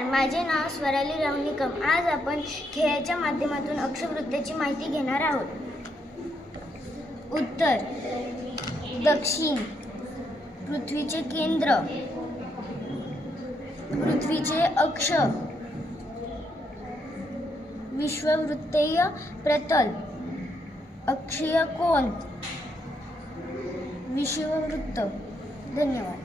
नमस्कार, माझे नाव स्वराली राहुल निकम. आज आपण खेळाच्या माध्यमातून अक्षवृत्ताची माहिती घेणार आहोत. उत्तर, दक्षिण, पृथ्वीचे केंद्र, पृथ्वीचे अक्ष, विषुववृत्तीय प्रतल, अक्षीय कोन, विषुववृत्त. धन्यवाद.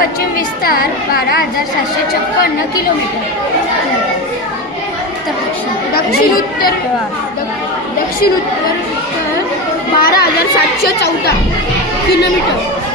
पश्चिम विस्तार 12,756 किलोमीटर. दक्षिण उत्तर 12,714 किलोमीटर.